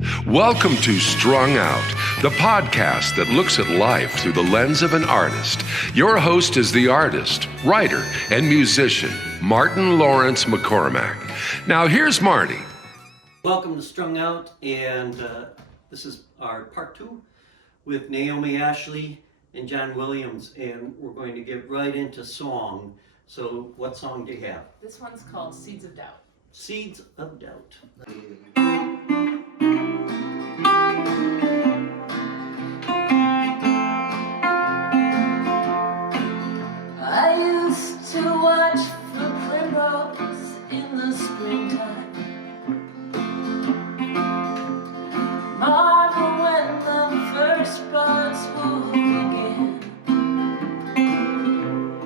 Welcome to Strung Out, the podcast that looks at life through the lens of an artist. Your host is the artist, writer, and musician, Martin Lawrence McCormack. Now here's Marty. Welcome to Strung Out, and this is our part 2 with Naomi, Ashley, and John Williams, and we're going to get right into song. So what song do you have? This one's called Seeds of Doubt. Seeds of Doubt. I used to watch the primrose in the springtime, marvel when the first buds would begin,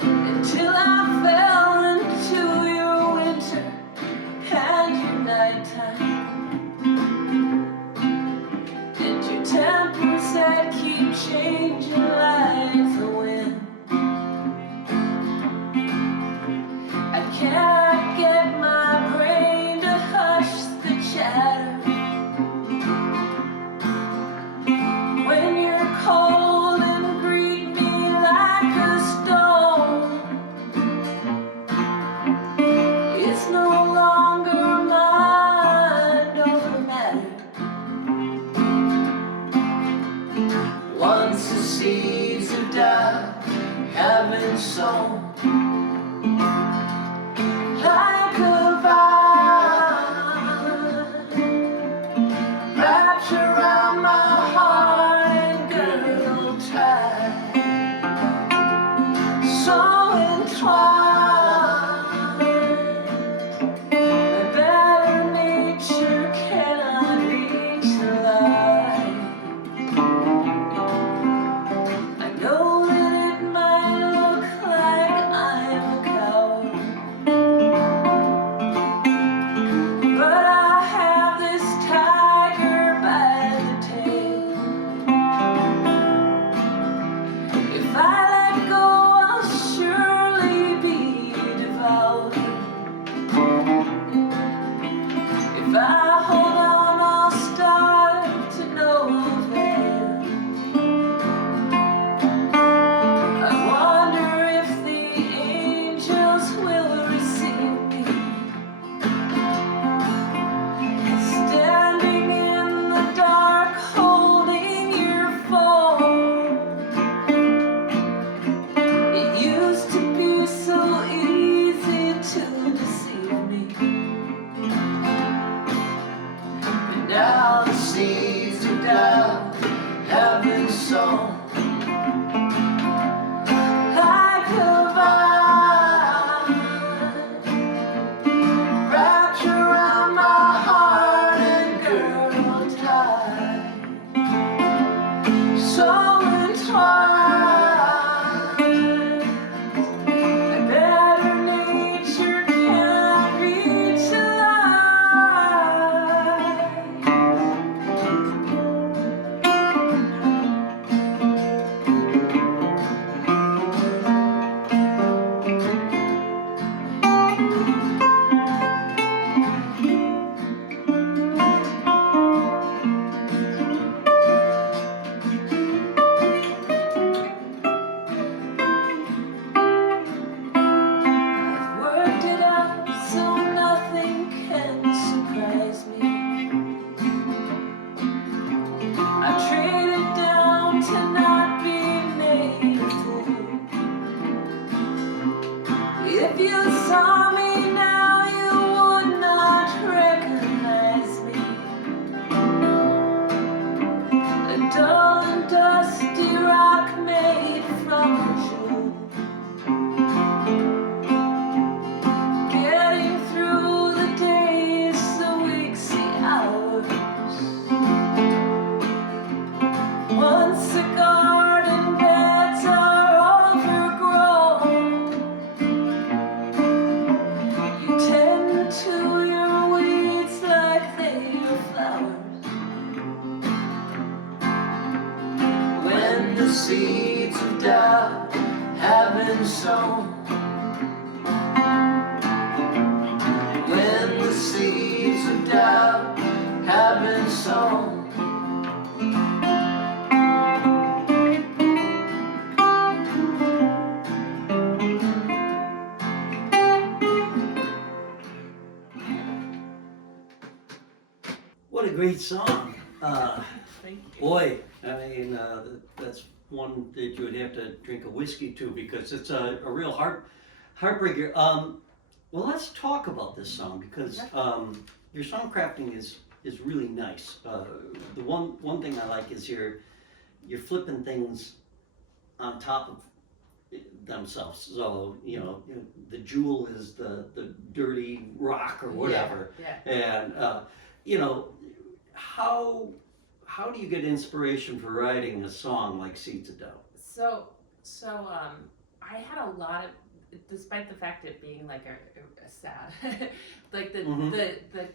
until I fell into your winter and your nighttime, and your tempers that keep changing like the wind. I can't get my brain to hush the chatter when you're cold and greet me like a stone. It's no longer mind over matter. Once the seeds of doubt have been sown, like a vine wrapped around my heart and girdled tight, so entwined my better nature cannot reach the light. I know that it might look like I'm a coward, but I have this tiger by the tail. If I let go, I'll surely be devoured. If I hold on, I'll starve to no avail. I wonder if the angels will receive me, standing in the dark, holding your phone. It used to be so easy to deceive me, but now the seeds of doubt have been sown, like a vine wrapped around my heart and girdled tight, so entwined my better nature can't reach the I've worked it out so nothing can surprise me. I traded down to not be made a fool. If you saw me now, you would not recognize me. A dull and dusty rock made from a jewel, getting through the days, the weeks, the hours. Once the garden beds are overgrown, you tend to your weeds like they are flowers. When the seeds of doubt have been sown, when the seeds of doubt have been a song. What a great song. Thank you. Boy, I mean, that's one that you would have to drink a whiskey to because it's a real heartbreaker. Well, let's talk about this song because your song crafting is really nice. The one thing I like is you're flipping things on top of themselves. So the jewel is the dirty rock or whatever, and how do you get inspiration for writing a song like Seeds of Doubt? So I had a lot of, despite the fact it being like a sad, like the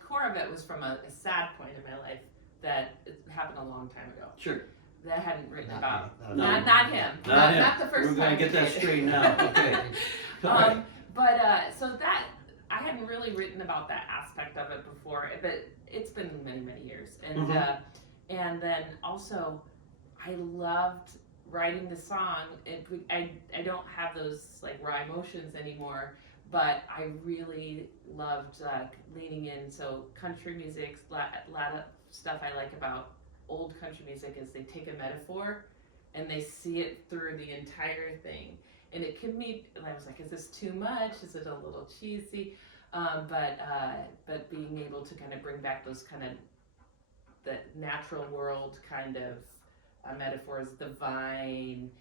core of it was from a sad point in my life that it happened a long time ago. Sure. That I hadn't written Not about. me. Not him. Not him. Not the first We're time. gonna get that straight now. Okay. So that I hadn't really written about that aspect of it before, but it's been many years, and then also I loved writing the song. I don't have those like raw emotions anymore, but I really loved leaning in. So country music, a lot of stuff I like about old country music is they take a metaphor and they see it through the entire thing. And it can be, and I was like, is this too much? Is it a little cheesy? But being able to kind of bring back those kind of the natural world kind of metaphors, the vine,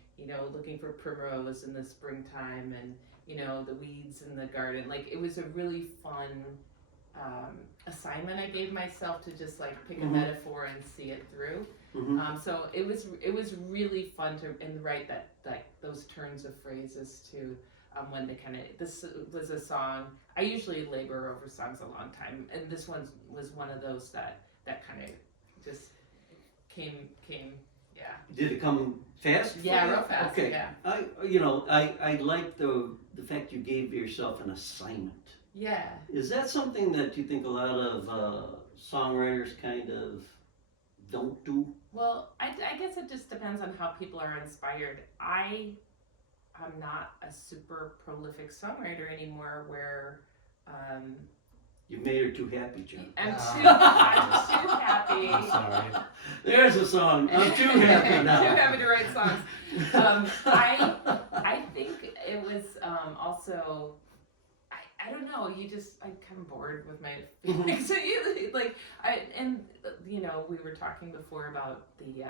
looking for primrose in the springtime, and the weeds in the garden. Like it was a really fun assignment I gave myself to just like pick a metaphor and see it through. So it was really fun to write that like those turns of phrases too. When they this was a song, I usually labor over songs a long time, and this one was one of those that kind of just came. Yeah. Did it come fast? Yeah, real fast. Okay. Yeah. I like the fact you gave yourself an assignment. Yeah. Is that something that you think a lot of songwriters kind of don't do? Well, I guess it just depends on how people are inspired. I'm not a super prolific songwriter anymore where You made her too happy, John. I'm too happy. I'm sorry. There's a song. I'm too happy now. Too happy to write songs. I think it was also, I don't know, I'm kind of bored with my feelings. So we were talking before about the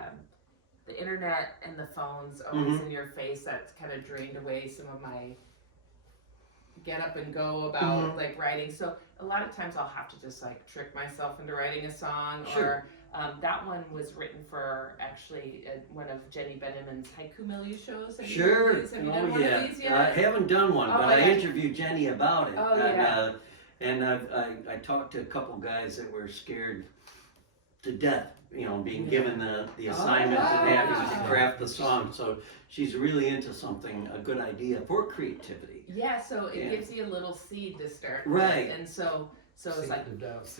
internet and the phones always in your face. That's kind of drained away some of my get up and go about like writing. So a lot of times I'll have to just like trick myself into writing a song. Sure. Or that one was written for actually one of Jenny Beneman's Haiku Milieu shows. Have you Sure. done one of these yet? I haven't done one, but I interviewed Jenny about it. Oh, yeah. And I talked to a couple guys that were scared to death, being given the assignment and having to craft the song. So she's really into something, a good idea for creativity. Yeah, so it gives you a little seed to start Right. with. And so it's like,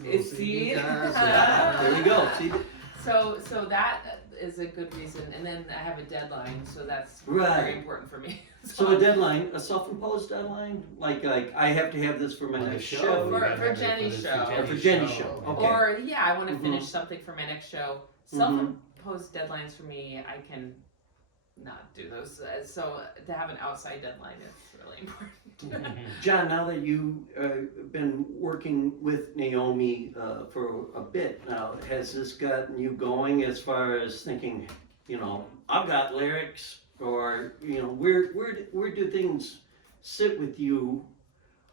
It's seed. There we go. See, So that is a good reason. And then I have a deadline, so that's Right. very important for me. so a deadline, a self-imposed deadline, like I have to have this for my For the next show. show. For Jenny's show. For Jenny's show. Okay. Or I want to finish something for my next show. Self-imposed deadlines for me, I can not do those. So to have an outside deadline is really important. John, now that you've been working with Naomi for a bit now, has this gotten you going as far as thinking, I've got lyrics, or where do things sit with you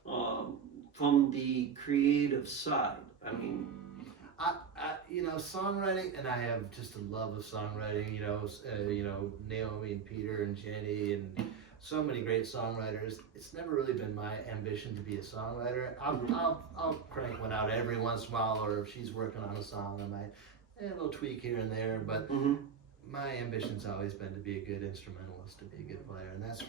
from the creative side? I mean, songwriting, and I have just a love of songwriting. Naomi and Peter and Jenny and so many great songwriters. It's never really been my ambition to be a songwriter. I'll crank one out every once in a while, or if she's working on a song, I might a little tweak here and there. But my ambition's always been to be a good instrumentalist, to be a good player, and that's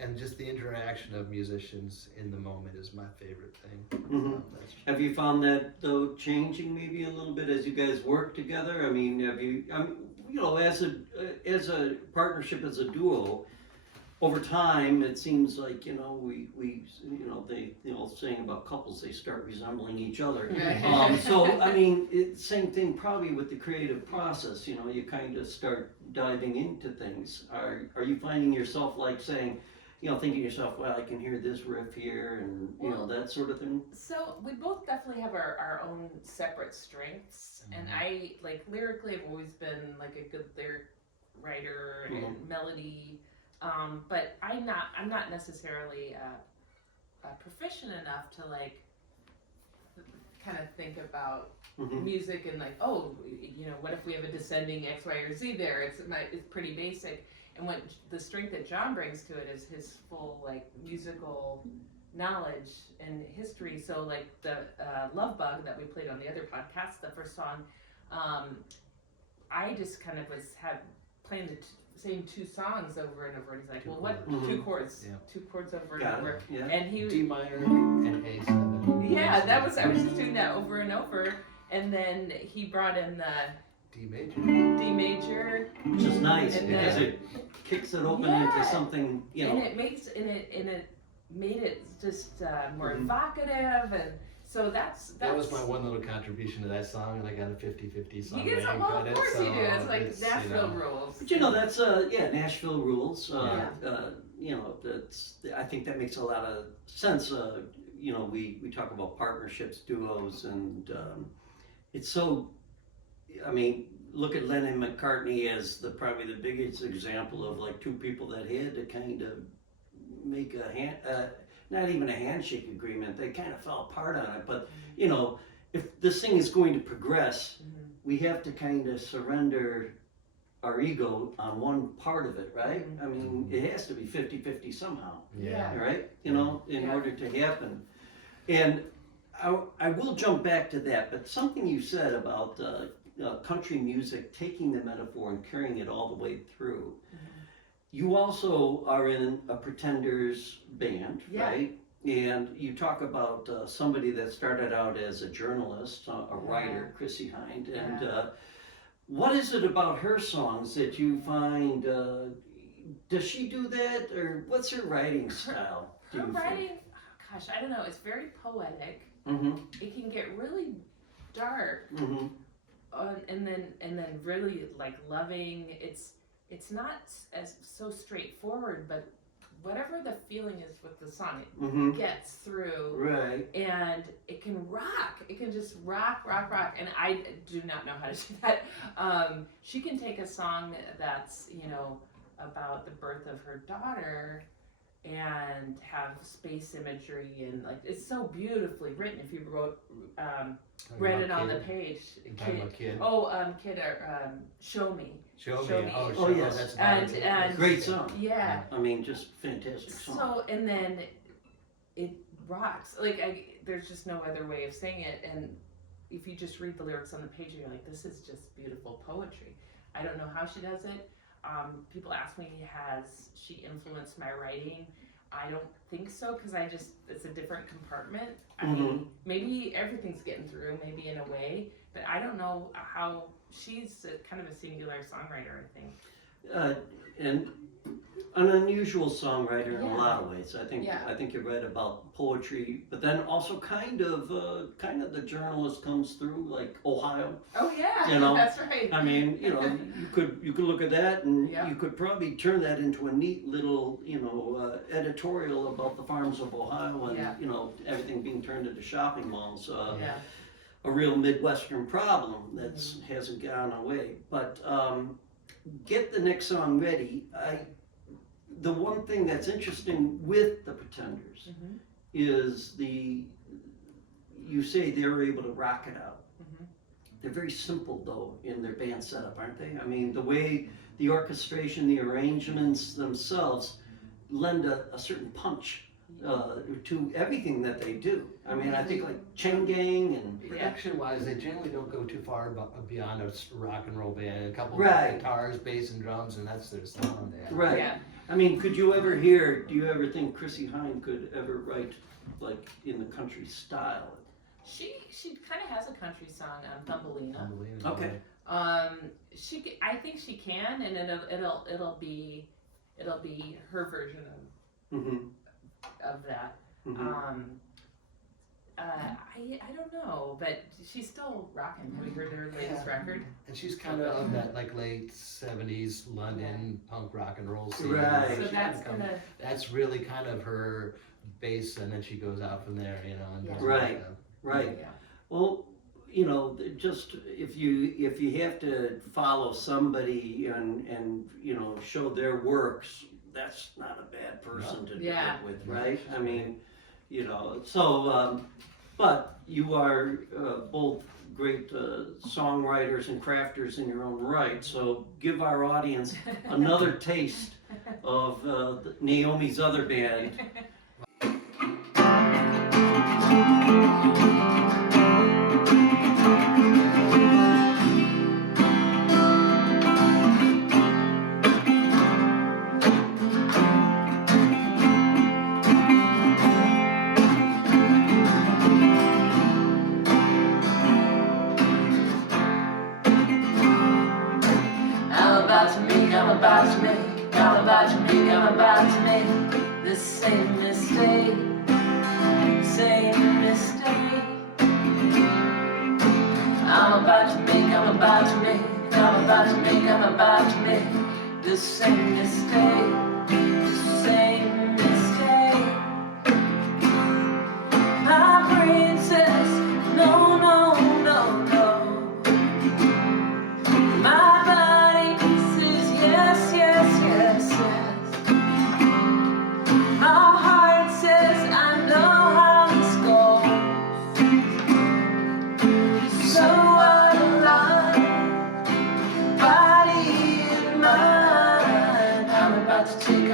and just the interaction of musicians in the moment is my favorite thing. Have you found that though changing maybe a little bit as you guys work together? I mean, have you, you know, as a partnership, as a duo, over time, it seems like, you know, we you know, they, you know, saying about couples, they start resembling each other. So, I mean, same thing probably with the creative process, you know, you kind of start diving into things. Are you finding yourself like saying, you know, thinking to yourself, well, I can hear this riff here and, you know, that sort of thing? So we both definitely have our own separate strengths. And I, like, lyrically, I've always been like a good lyric writer and melody. But I'm not necessarily proficient enough to like kind of think about music and like, oh, you know, what if we have a descending X, Y, or Z there? It's pretty basic. And what the strength that John brings to it is his full like musical knowledge and history. So like the Love Bug that we played on the other podcast, the first song, I just kind of was playing the same two songs over and over, and he's like, well, what, two chords over and over, and he D minor and A7. Yeah, I was just doing that over and over, and then he brought in the D major, which is nice and because it kicks it open into something, you know. And it made it just more evocative, and so that was my one little contribution to that song, and I got a 50-50 song. You get some, well, of course you do. It's like Nashville rules. But you know, that's Nashville rules. You know, I think that makes a lot of sense. You know, we talk about partnerships, duos, and it's so. I mean, look at Lennon and McCartney as probably the biggest example of like two people that had to kind of make not even a handshake agreement. They kind of fell apart on it. But, you know, if this thing is going to progress, we have to kind of surrender our ego on one part of it, right? I mean, it has to be 50-50 somehow, right? You know, in order to happen. And I will jump back to that, but something you said about country music, taking the metaphor and carrying it all the way through. You also are in a Pretenders band, right? And you talk about somebody that started out as a journalist, a writer, Chrissy Hind. And what is it about her songs that you find, does she do that? Or what's her writing style? Her writing, gosh, I don't know. It's very poetic. It can get really dark. And then really like loving. It's not as so straightforward, but whatever the feeling is with the song, it gets through. Right. And it can rock. It can just rock. And I do not know how to do that. She can take a song that's, you know, about the birth of her daughter and have space imagery and like it's so beautifully written. If you read it on the page, Show Me. Show Me. Oh yes, and great song. Yeah, I mean, just fantastic song. So and then it rocks. Like there's just no other way of saying it. And if you just read the lyrics on the page, you're like, this is just beautiful poetry. I don't know how she does it. People ask me, has she influenced my writing? I don't think so, because it's a different compartment. I mean, maybe everything's getting through, maybe in a way, but I don't know how she's kind of a singular songwriter, I think. And an unusual songwriter in a lot of ways. I think you're right about poetry, but then also kind of the journalist comes through, like Ohio. Oh yeah, you know? That's right. I mean, you know, you could look at that and you could probably turn that into a neat little, you know, editorial about the farms of Ohio and you know, everything being turned into shopping malls. A real Midwestern problem that hasn't gone away. But get the next song ready. The one thing that's interesting with the Pretenders is you say they're able to rock it out. They're very simple though in their band setup, aren't they? I mean, the way the orchestration, the arrangements themselves lend a certain punch to everything that they do. I mean, I think like Chain Gang and Production-wise, they generally don't go too far beyond a rock and roll band. A couple Right. of guitars, bass, and drums, and that's their sound. right. Yeah. I mean, could you ever hear? Do you ever think Chrissy Hine could ever write like in the country style? She kind of has a country song, Thumbelina. Okay. I think she can, and it'll be her version Mm-hmm. of that. Mm-hmm. I don't know, but she's still rocking. Have you heard her latest record? And she's kind of that like late '70s London punk rock and roll scene. Right. So She's that's become- gonna. that's really kind of her base, and then she goes out from there, you know. And Yeah. does Right. like, Right. Yeah. Well, you know, just if you have to follow somebody and you know show their works, that's not a bad person to do Yeah. it with, right? I mean, you know, so but you are both great songwriters and crafters in your own right. So give our audience another taste of Naomi's other band. I'm about to make the same mistake, same mistake. I'm about to make the same mistake, the same mistake. My brain says no, no, no, no. My body says yes, yes, yes, yes. My heart says I know how this goes. So out of line, body and mind. I'm about to take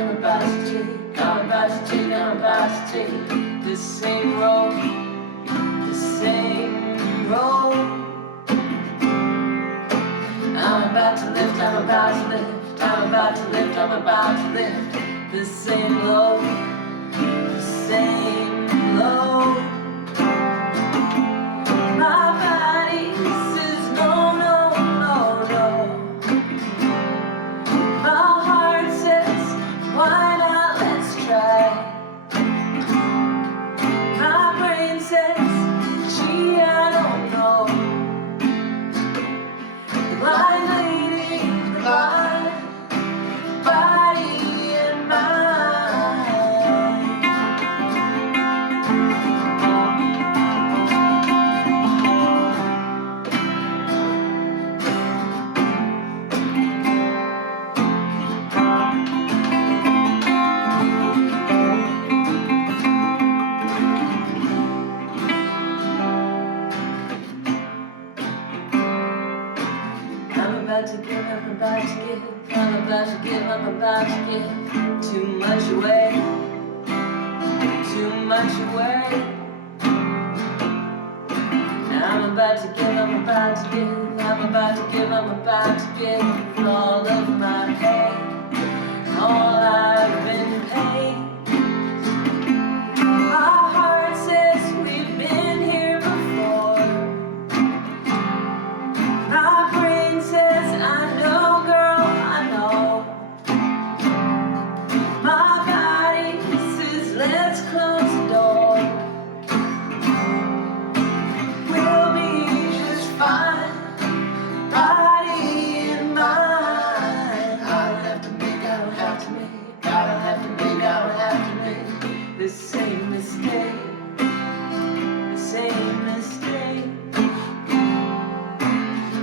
the same road, the same road. I'm about to lift the same load, the same load. My body says no, no, no, no. My heart says why not, let's try. My brain says gee, I don't know. The blind lady, the blind body and mind. I'm about to give too much away, too much away. I'm about to give all of my pain, all I've been paid. My heart says we've been here before. My brain says I know, girl, I know. My body says let's close the door. We'll be just fine, body and mind. I don't have to make the same mistake, the same mistake.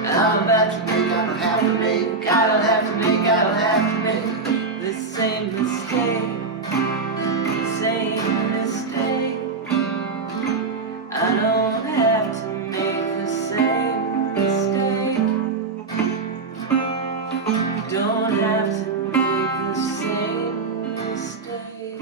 I'm about to make, I don't have to make the same mistake, the same mistake. I don't have to make the same mistake. Don't have to make the same mistake.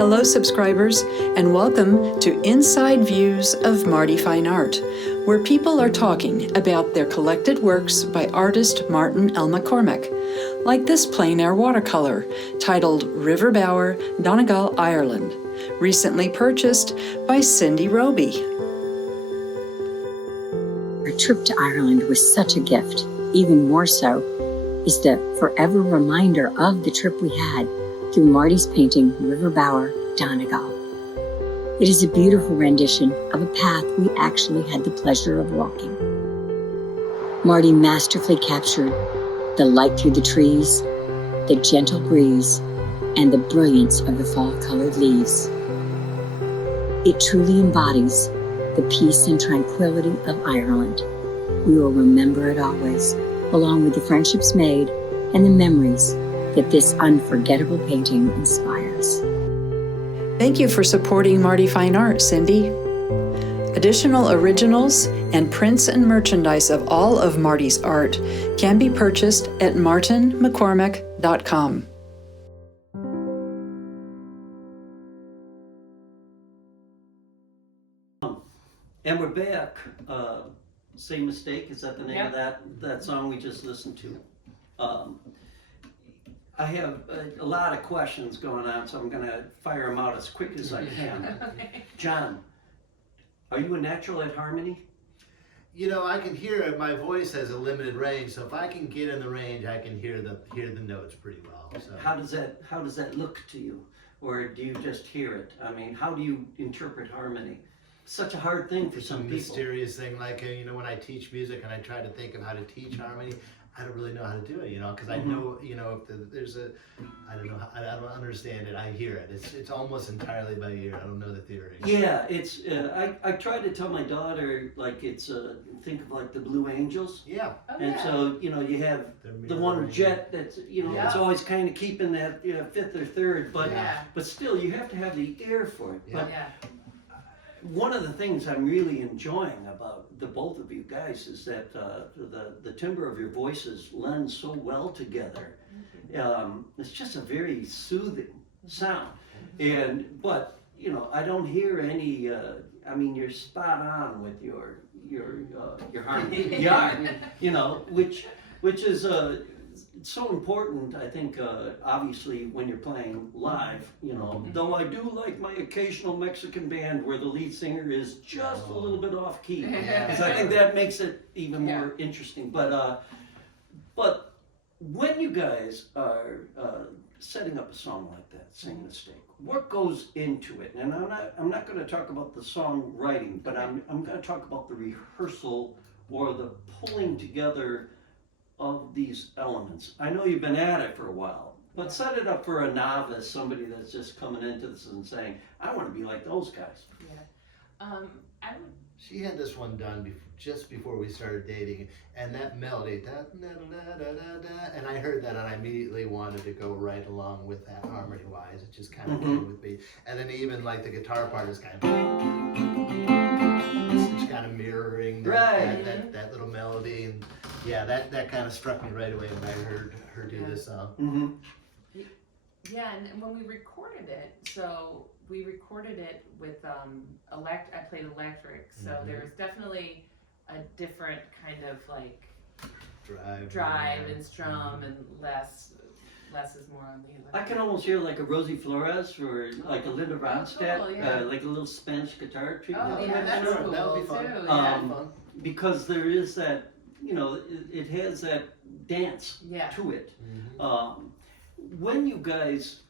Hello, subscribers, and welcome to Inside Views of Marty Fine Art, where people are talking about their collected works by artist Martin L. McCormack, like this plein air watercolor titled River Bower, Donegal, Ireland, recently purchased by Cindy Roby. Our trip to Ireland was such a gift. Even more so is the forever reminder of the trip we had through Marty's painting, River Bower, Donegal. It is a beautiful rendition of a path we actually had the pleasure of walking. Marty masterfully captured the light through the trees, the gentle breeze, and the brilliance of the fall-colored leaves. It truly embodies the peace and tranquility of Ireland. We will remember it always, along with the friendships made and the memories that this unforgettable painting inspires. Thank you for supporting Marty Fine Art, Cindy. Additional originals and prints and merchandise of all of Marty's art can be purchased at martinmccormack.com. And we're back. Same Mistake, is that the name of that song we just listened to? I have a lot of questions going on, so I'm going to fire them out as quick as I can. Okay. John, are you a natural at harmony? You know, I can hear it. My voice has a limited range, so if I can get in the range, I can hear the notes pretty well. So. How does that look to you, or do you just hear it? I mean, how do you interpret harmony? Such a hard thing for some people. Mysterious thing, like you know, when I teach music and I try to think of how to teach harmony, I don't really know how to do it, you know, because I know, you know, if there's a, I don't know, I don't understand it. I hear it. It's almost entirely by ear. I don't know the theory. Yeah, it's. I try to tell my daughter, like, it's think of like the Blue Angels. Yeah. Oh, And yeah. so, you know, you have the one jet that's, you know, it's always kind of keeping that fifth or third, but but still, you have to have the ear for it. But Yeah. one of the things I'm really enjoying about the both of you guys is that the timbre of your voices lend so well together. It's just a very soothing sound, but you know, I don't hear any. I mean, you're spot on with your harmony. You know, which is it's so important, I think, obviously, when you're playing live, you know, though I do like my occasional Mexican band where the lead singer is just a little bit off key, because I think that makes it even more interesting. But when you guys are setting up a song like that, Sing Mistake, what goes into it? And I'm not going to talk about the songwriting, but I'm going to talk about the rehearsal or the pulling together of these elements. I know you've been at it for a while, but set it up for a novice, somebody that's just coming into this and saying, I want to be like those guys. Yeah. I would. She had this one done just before we started dating, and that melody, da, da, da, da, da, da, and I heard that and I immediately wanted to go right along with that harmony-wise. It just kind of came with me. And then even like the guitar part is kind of, it's kind of mirroring that little melody, and yeah, that kind of struck me right away when I heard her do this song. Yeah, and when we recorded it, so we recorded it with I played electric, so there's definitely a different kind of like drive and strum, and less is more on the electric. I can almost hear like a Rosie Flores or like a Linda Ronstadt, cool, like a little Spanish guitar treatment. Oh yeah, that's cool. That would be fun. Too, Because there is that, you know, it has that dance to it. When you guys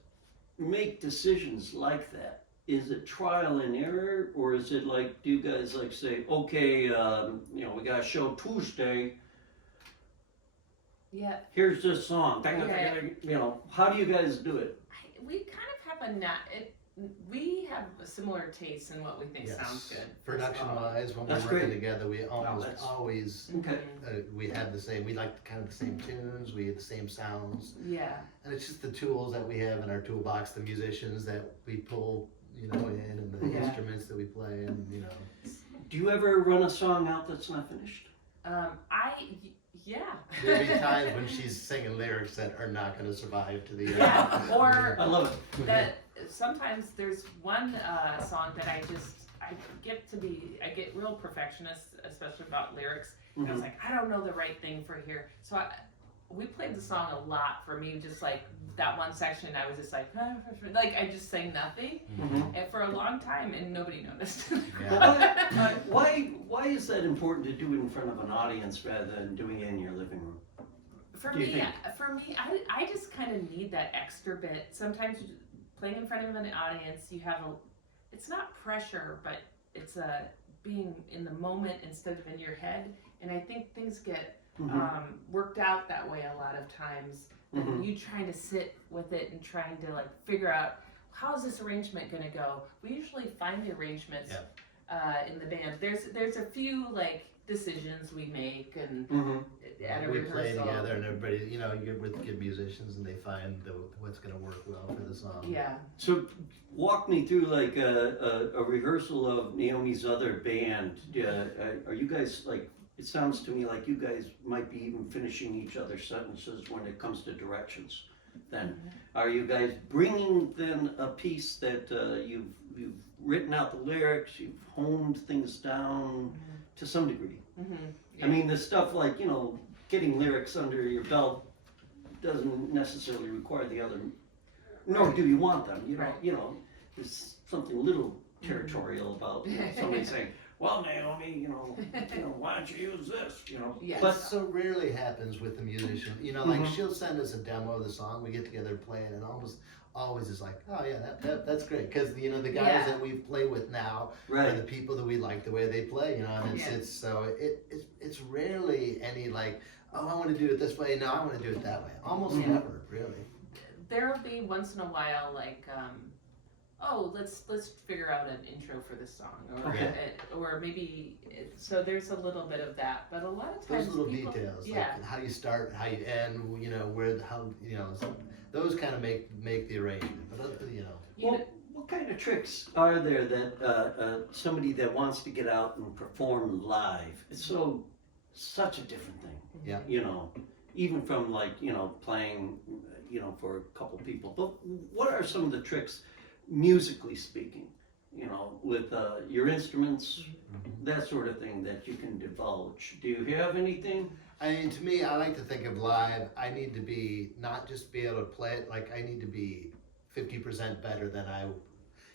make decisions like that, is it trial and error, or is it like, do you guys like say, okay, you know, we got a show Tuesday, here's this song, you know, how do you guys do it? We kind of have we have a similar taste in what we think sounds good. Production-wise, when we're working together, we always we have the same. We like kind of the same tunes. We have the same sounds. Yeah. And it's just the tools that we have in our toolbox, the musicians that we pull, you know, in, and the instruments that we play, and you know. Do you ever run a song out that's not finished? There'll be times when she's singing lyrics that are not going to survive to the end. Or I love it. That sometimes there's one song that I get real perfectionist, especially about lyrics. And I was like, I don't know the right thing for here. So we played the song a lot for me, just like that one section. I was just like I just sang nothing and for a long time, and nobody noticed. Why is that important to do it in front of an audience rather than doing it in your living room? For me, I just kind of need that extra bit. Sometimes playing in front of an audience, you have it's not pressure, but it's being in the moment instead of in your head. And I think things get worked out that way a lot of times. You trying to sit with it and trying to like figure out how is this arrangement going to go. We usually find the arrangements in the band. There's a few like decisions we make, and at a we rehearsal. play together, and everybody, you get with good musicians, and they find what's going to work well for the song. Yeah. So walk me through like a rehearsal of Naomi's other band. Are you guys like? It sounds to me like you guys might be even finishing each other's sentences when it comes to directions. Then, are you guys bringing then a piece that you've written out the lyrics, you've honed things down to some degree? I mean, the stuff like getting lyrics under your belt doesn't necessarily require the other, nor do you want them. There's something a little territorial about somebody saying, well, Naomi, why don't you use this, Yes. But so rarely happens with the musician. Like she'll send us a demo of the song, we get together and play it, and almost always is like, oh yeah, that's great, because the guys that we play with now are the people that we like the way they play, and it's rarely any like, oh, I want to do it this way, no, I want to do it that way. Almost never, really. There'll be once in a while like let's figure out an intro for this song, or maybe so there's a little bit of that, but a lot of times those little details, like how you start, how you end, those kind of make the arrangement. But what kind of tricks are there that somebody that wants to get out and perform live? It's such a different thing. Even from like playing for a couple people. But what are some of the tricks, musically speaking, with your instruments, that sort of thing that you can divulge? Do you have anything? I mean, to me, I like to think of live, I need to be, not just be able to play it, like I need to be 50% better than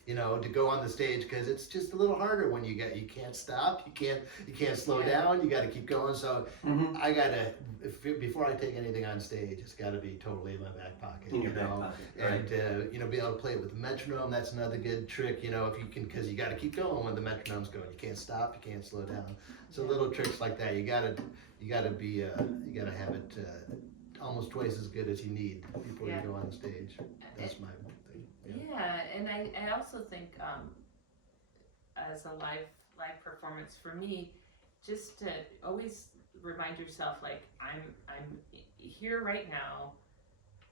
to go on the stage, because it's just a little harder when you can't stop, you can't slow down, you got to keep going. So I gotta, before I take anything on stage, it's got to be totally in my back pocket. In your back pocket, right. And be able to play it with the metronome. That's another good trick. If you can, because you got to keep going when the metronome's going. You can't stop, you can't slow down. So little tricks like that. You gotta have it almost twice as good as you need before you go on stage. That's my thing. Yeah, and I also think as a live performance, for me, just to always remind yourself like I'm here right now,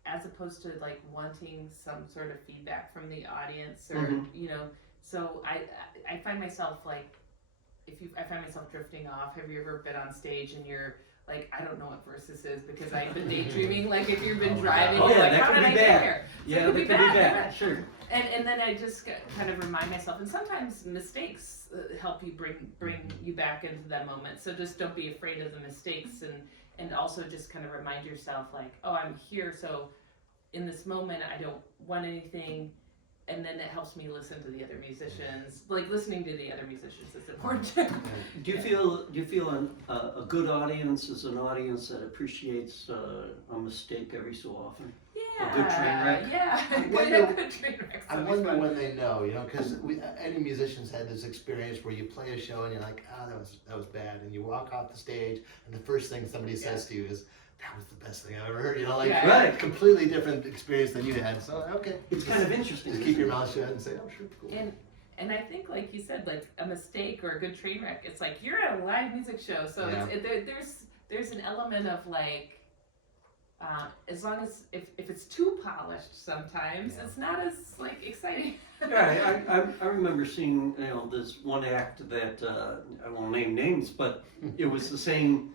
as opposed to like wanting some sort of feedback from the audience, or so I find myself like, I find myself drifting off. Have you ever been on stage and you're like, I don't know what verse this is because I've been daydreaming? Like if you've been driving, you're like, how did I get here? So that could be bad. Sure. And then I just kind of remind myself, and sometimes mistakes help you bring you back into that moment. So just don't be afraid of the mistakes, and also just kind of remind yourself like, oh, I'm here, so in this moment I don't want anything. And then it helps me listen to the other musicians. Like listening to the other musicians is important. Do you feel a good audience is an audience that appreciates a mistake every so often? Yeah. A good train wreck? Yeah. Good train wreck. I wonder when they know, because any musicians had this experience where you play a show and you're like, that was bad, and you walk off the stage and the first thing somebody says to you is, that was the best thing I've ever heard, right. Completely different experience than you had. So okay, it's kind of interesting. Just keep your mouth shut and say, oh sure, cool. And I think, like you said, like a mistake or a good train wreck, it's like you're at a live music show, so there's an element of like, as long as if it's too polished, sometimes it's not as like exciting. Yeah, I remember seeing this one act that I won't name names, but it was the same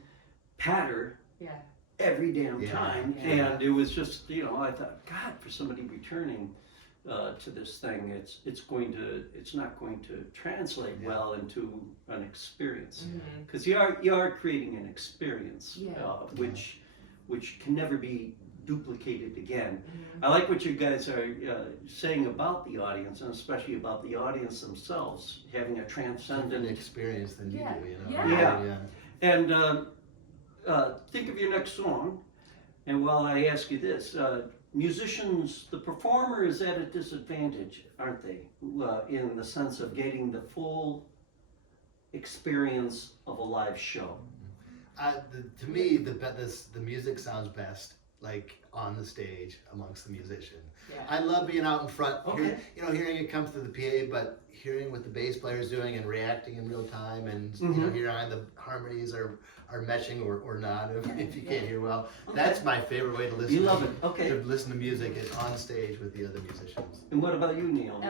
pattern. Yeah. Every damn time, and it was just I thought, God, for somebody returning to this thing, it's not going to translate well into an experience, because you are creating an experience, which can never be duplicated again. I like what you guys are saying about the audience, and especially about the audience themselves having a transcendent experience than you do, you know. Yeah. And think of your next song, and while I ask you this, musicians, the performer is at a disadvantage, aren't they? In the sense of getting the full experience of a live show. To me, the music sounds best like on the stage amongst the musicians. Yeah. I love being out in front, Okay. hearing it come through the PA, but hearing what the bass player's doing and reacting in real time, and hearing the harmonies are meshing or not if you can't hear well. That's my favorite way to listen. You love it, okay. To listen to music is on stage with the other musicians. And what about you, Naomi?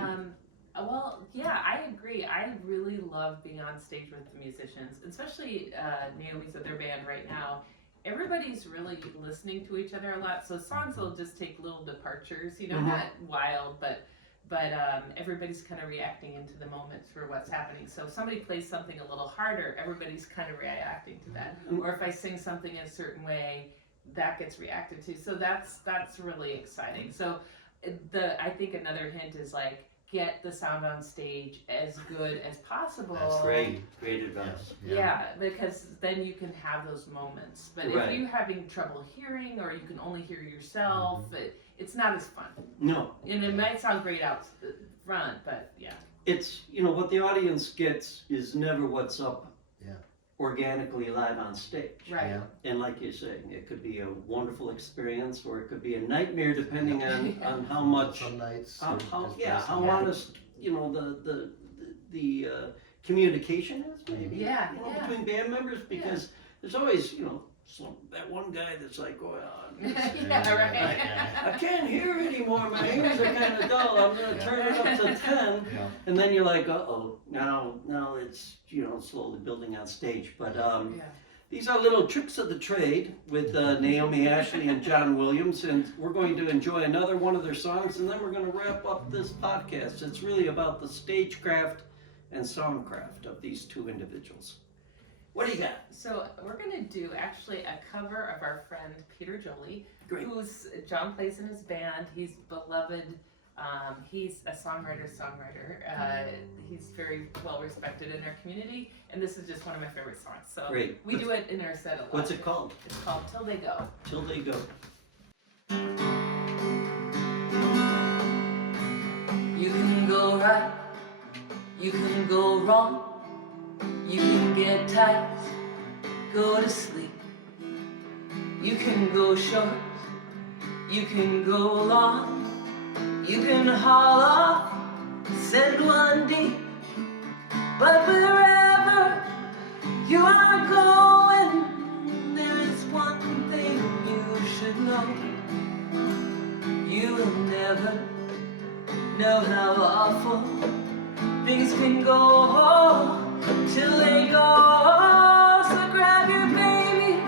Well, yeah, I agree. I really love being on stage with the musicians, especially Naomi's with their band right now. Everybody's really listening to each other a lot, so songs will just take little departures, not wild, but everybody's kind of reacting into the moment for what's happening. So if somebody plays something a little harder, everybody's kind of reacting to that. Or if I sing something in a certain way, that gets reacted to. So that's really exciting. So I think another hint is like, get the sound on stage as good as possible. That's great advice. Yeah, because then you can have those moments. But if you're having trouble hearing, or you can only hear yourself, it's not as fun. No. And it might sound great out front, but yeah. It's, what the audience gets is never what's up organically live on stage. Right. Yeah. And like you're saying, it could be a wonderful experience, or it could be a nightmare, depending on how much, Some nights. how honest, the communication is, maybe. Between band members, because there's always, that one guy that's like, I can't hear anymore, my ears are kind of dull, I'm going to turn it up to 10. And then you're like, now it's, slowly building on stage. But these are little tricks of the trade with Naomi Ashley and John Williams, and we're going to enjoy another one of their songs, and then we're going to wrap up this podcast. It's really about the stagecraft and songcraft of these two individuals. What do you got? So we're going to do actually a cover of our friend Peter Joly, who's John plays in his band. He's beloved. He's a songwriter. He's very well respected in our community, and this is just one of my favorite songs. So we do it in our set a lot. What's it called? It's called Till They Go. Till They Go. You can go right, you can go wrong, you can get tired, go to sleep. You can go short, you can go long, you can haul off, send one deep. But wherever you are going, there is one thing you should know. You will never know how awful things can go till they go. So grab your baby,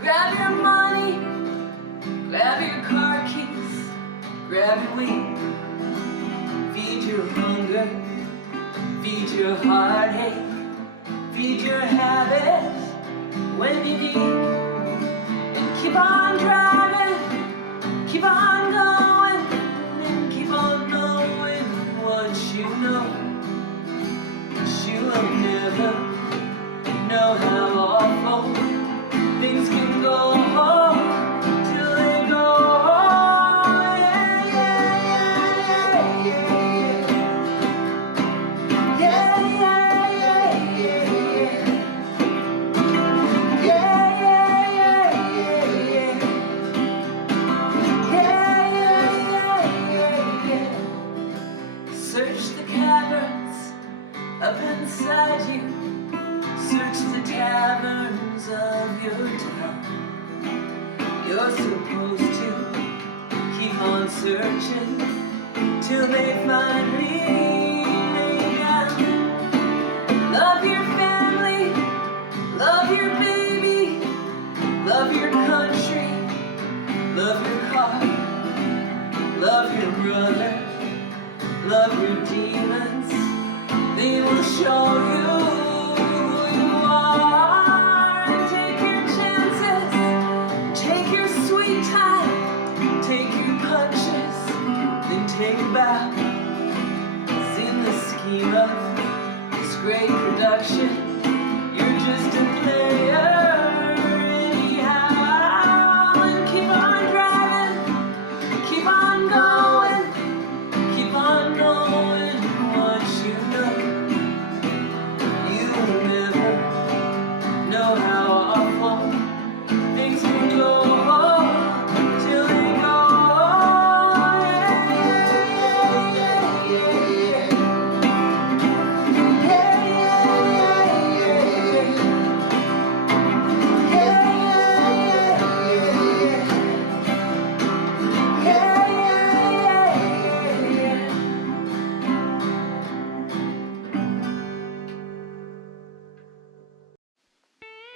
grab your money, grab your car keys, grab your weed. Feed your hunger, feed your heartache, feed your habits when you need. And keep on driving, keep on going, and keep on knowing what you know. You will never know how awful things can go till they go. Yeah, yeah, yeah, yeah, yeah, yeah, yeah, yeah, yeah, yeah, yeah, yeah. Search the caverns up inside you, search the taverns of your town. You're supposed to keep on searching till they finally lay down. Love your family, love your baby, love your country, love your car, love your brother, love your demons. They will show you who you are. Take your chances, take your sweet time, take your punches, then take a bow. 'Cause in the scheme of this great production, you're just a player anyhow. And keep on driving, keep on going, keep on going. Once you know, you will never know how awful things can go till they go. Yeah, yeah, yeah, yeah, yeah. Yeah, yeah, yeah, yeah.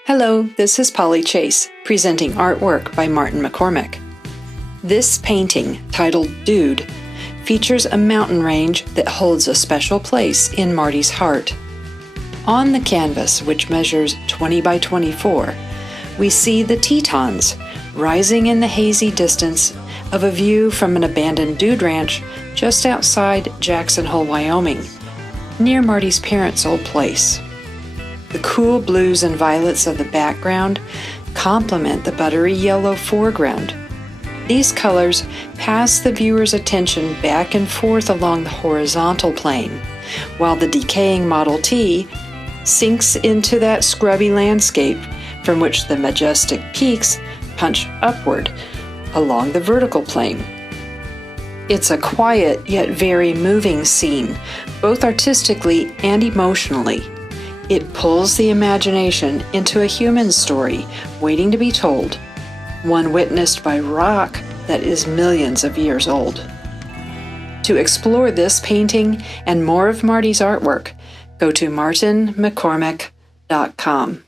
Hello, this is Polly Chase, presenting artwork by Martin McCormick. This painting, titled Dude, features a mountain range that holds a special place in Marty's heart. On the canvas, which measures 20 by 24, we see the Tetons rising in the hazy distance of a view from an abandoned dude ranch just outside Jackson Hole, Wyoming, near Marty's parents' old place. The cool blues and violets of the background complement the buttery yellow foreground. These colors pass the viewer's attention back and forth along the horizontal plane, while the decaying Model T sinks into that scrubby landscape from which the majestic peaks punch upward along the vertical plane. It's a quiet yet very moving scene, both artistically and emotionally. It pulls the imagination into a human story waiting to be told, one witnessed by rock that is millions of years old. To explore this painting and more of Marty's artwork, go to martinmccormick.com.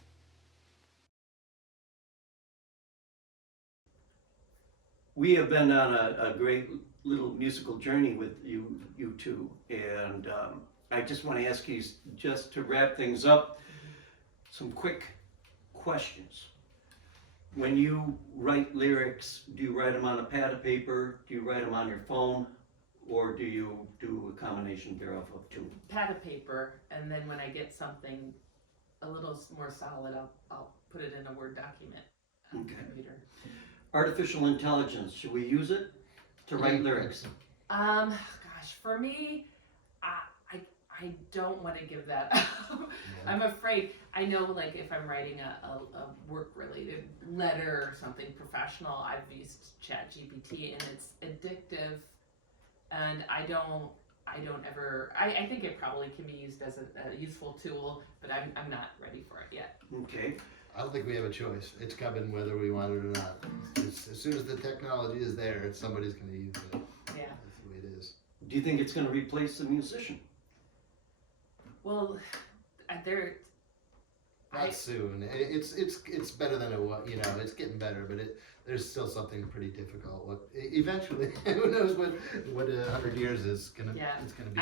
We have been on a great little musical journey with you two, and I just want to ask you, just to wrap things up, some quick questions. When you write lyrics, do you write them on a pad of paper? Do you write them on your phone? Or do you do a combination thereof of two? Pad of paper, and then when I get something a little more solid, I'll put it in a Word document on the computer. Artificial intelligence, should we use it to write lyrics? Gosh, for me, I don't want to give that up. I'm afraid. I know, like, if I'm writing a work-related letter or something professional, I've used ChatGPT, and it's addictive, and I think it probably can be used as a useful tool, but I'm not ready for it yet. Okay. I don't think we have a choice. It's coming whether we want it or not. As soon as the technology is there, somebody's going to use it. Yeah. That's the way it is. Do you think it's going to replace the musician? Well, Not soon. It's better than it was. You know, it's getting better, but there's still something pretty difficult. Eventually, who knows what 100 years is gonna. Yeah. It's gonna be.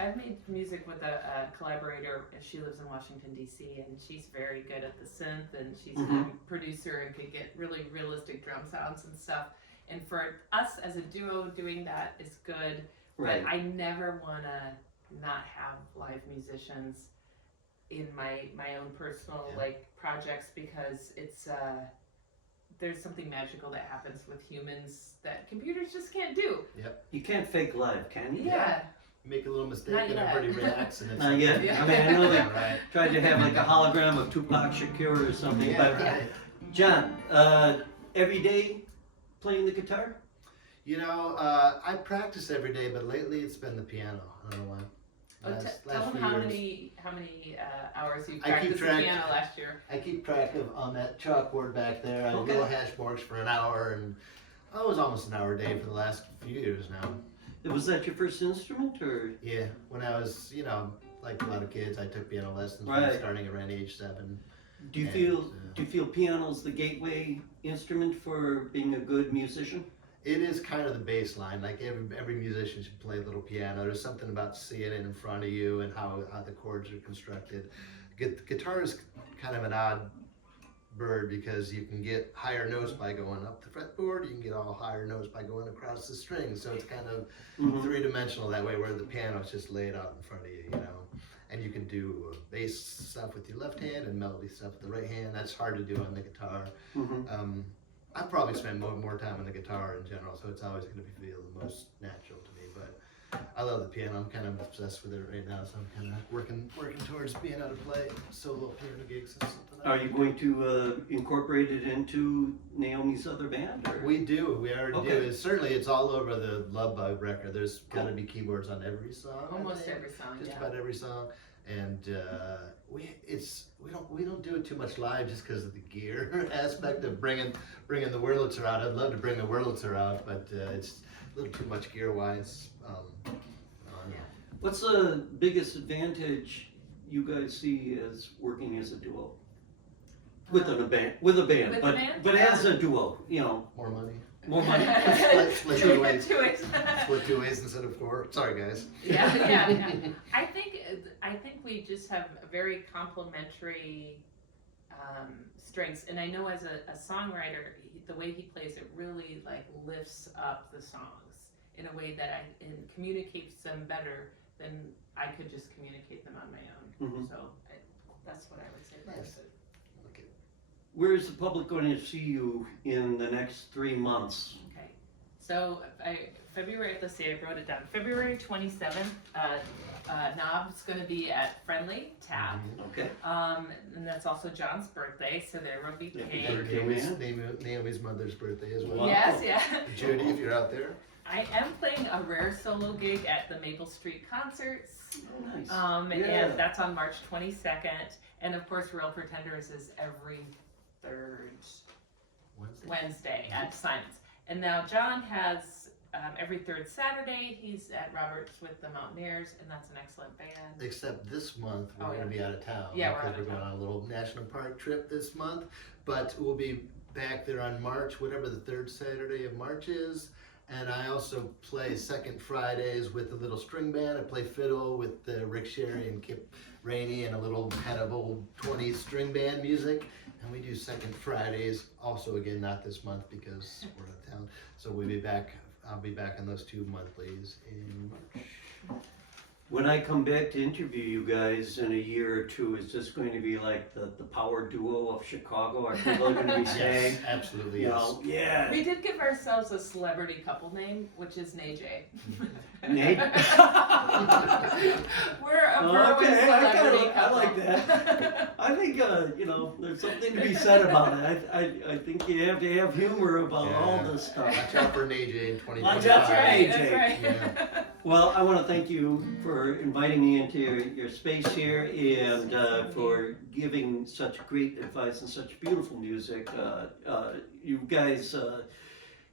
I've made music with a collaborator. She lives in Washington, D.C., and she's very good at the synth, and she's a producer and could get really realistic drum sounds and stuff. And for us as a duo, doing that is good. Right. But I never want to not have live musicians in my own personal projects, because it's there's something magical that happens with humans that computers just can't do. Yep. You can't fake live, can you? Yeah. Make a little mistake Not and yet. everybody reacts, and it's Not yet. I mean, I know they right. tried to have like a hologram of Tupac Shakur or something, Yeah, but right. John, every day playing the guitar? You know, I practice every day, but lately it's been the piano. I don't know why. Tell them few how years. many hours you I keep practiced the track. piano last year. I keep track of on that chalkboard back there. I have Okay. little hash marks for an hour, and it was almost an hour a day for the last few years now. Was that your first instrument, or? Yeah, when I was, like a lot of kids, I took piano lessons Right. starting around age 7. Do you And, feel piano's the gateway instrument for being a good musician? It is kind of the bass line. Like every musician should play a little piano. There's something about seeing it in front of you and how the chords are constructed. Guitar is kind of an odd bird because you can get higher notes by going up the fretboard. You can get all higher notes by going across the strings. So it's kind of three-dimensional that way, where the piano is just laid out in front of you, you know. And you can do bass stuff with your left hand and melody stuff with the right hand. That's hard to do on the guitar. I probably spend more time on the guitar in general, so it's always going to feel the most natural to me. But I love the piano. I'm kind of obsessed with it right now, so I'm kind of working towards being able to play solo piano gigs and something. Are you going to incorporate it into Naomi's other band? Or? We do. We already do. Certainly, it's all over the Love Bug record. There's got to be keyboards on every song. Almost every song. Just about every song. And we don't do it too much live just because of the gear aspect of bringing the Wurlitzer out. I'd love to bring the Wurlitzer out, but it's a little too much gear wise. What's the biggest advantage you guys see as working as a duo? With a band, but as a duo, you know. More money. Split two ways. Split 2 ways instead of 4. Sorry, guys. Yeah. I think we just have a very complementary strengths, and I know as a songwriter, the way he plays it really like lifts up the songs in a way that communicates them better than I could just communicate them on my own. So that's what I would say. Nice. Where is the public going to see you in the next 3 months? Okay, so February, let's see, I wrote it down. February 27th, Knob's going to be at Friendly Tap. Okay. And that's also John's birthday, so there will be cake. Naomi's mother's birthday as well. Wow. Yes, yeah. Judy, if you're out there. I am playing a rare solo gig at the Maple Street Concerts. Oh, nice. And that's on March 22nd. And of course, Real Pretenders is every third Wednesday at Simon's. And now John has every third Saturday. He's at Roberts with the Mountaineers, and that's an excellent band. Except this month we're going to be out of town. Yeah, because we're going on a little national park trip this month. But we'll be back there on March, whatever the third Saturday of March is. And I also play second Fridays with a little string band. I play fiddle with Rick Sherry and Kip Rainey and a little kind of old 20s string band music. And we do second Fridays, also again not this month because we're out of town. So we'll be back. I'll be back on those 2 monthlies in March. When I come back to interview you guys in a year or two, is this going to be like the power duo of Chicago? Are people going to be saying? Yes, absolutely, You yes. know, yeah. We did give ourselves a celebrity couple name, which is Nay-J. Nate? We're a Berwyn celebrity couple. I like that. I think, you know, there's something to be said about it. I think you have to have humor about all this stuff. Watch out for Nay-J in 2025. Watch out for That's right. Yeah. Well, I want to thank you for inviting me into your space here and for giving such great advice and such beautiful music. You guys,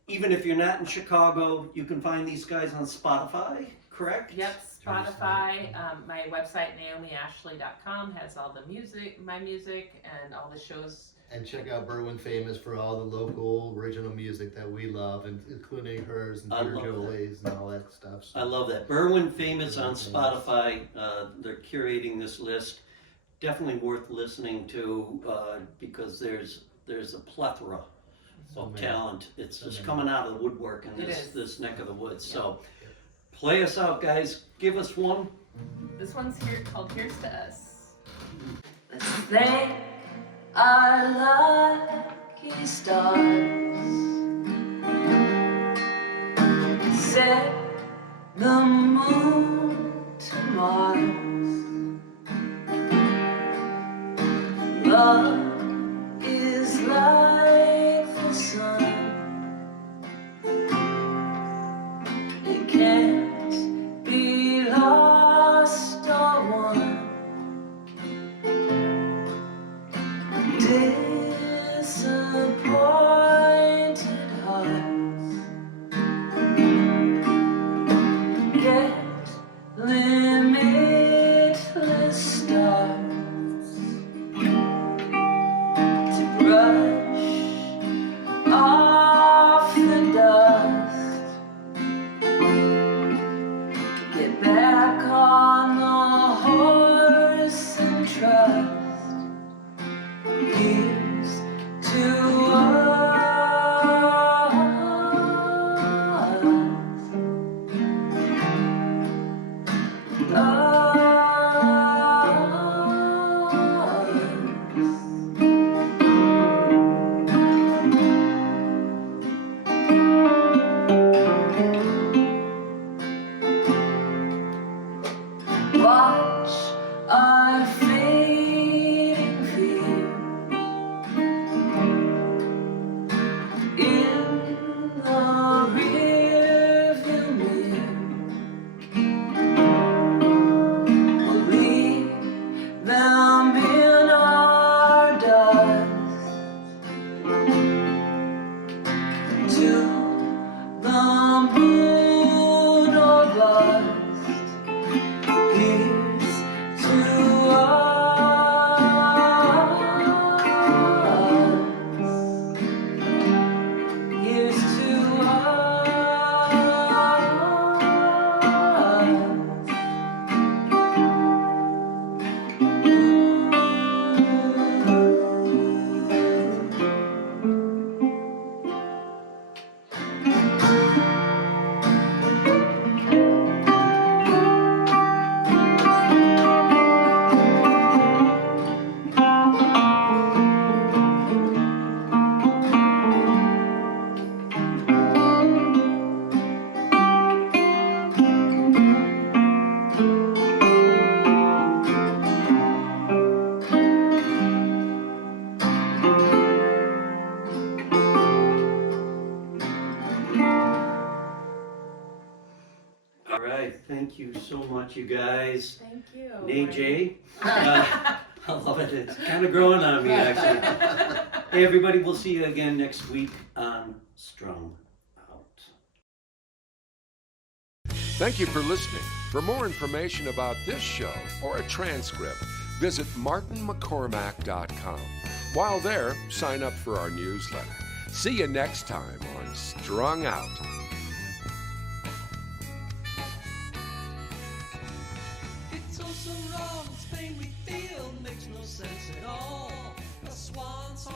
even if you're not in Chicago, you can find these guys on Spotify, correct? Yep, Spotify. My website, naomiashley.com, has all the music, my music, and all the shows. And check out Berwyn Famous for all the local original music that we love, and including hers and Peter Joly's and all that stuff. So. I love that. Berwyn Famous on Spotify. They're curating this list. Definitely worth listening to because there's a plethora of talent. It's just coming out of the woodwork in this neck of the woods. Yep. So play us out, guys. Give us one. This one's called Here's to Us. Let's thank our lucky stars. Set the moon to Mars. Love is like the sun. It can't be lost or won. Disappointed hearts get limitless stars to brush off the dust. so much, you guys. Thank you. Nate J. I love it. It's kind of growing on me, actually. Hey, everybody, we'll see you again next week on Strung Out. Thank you for listening. For more information about this show or a transcript, visit martinmccormack.com. While there, sign up for our newsletter. See you next time on Strung Out. It's all so wrong, this pain we feel makes no sense at all. A swan song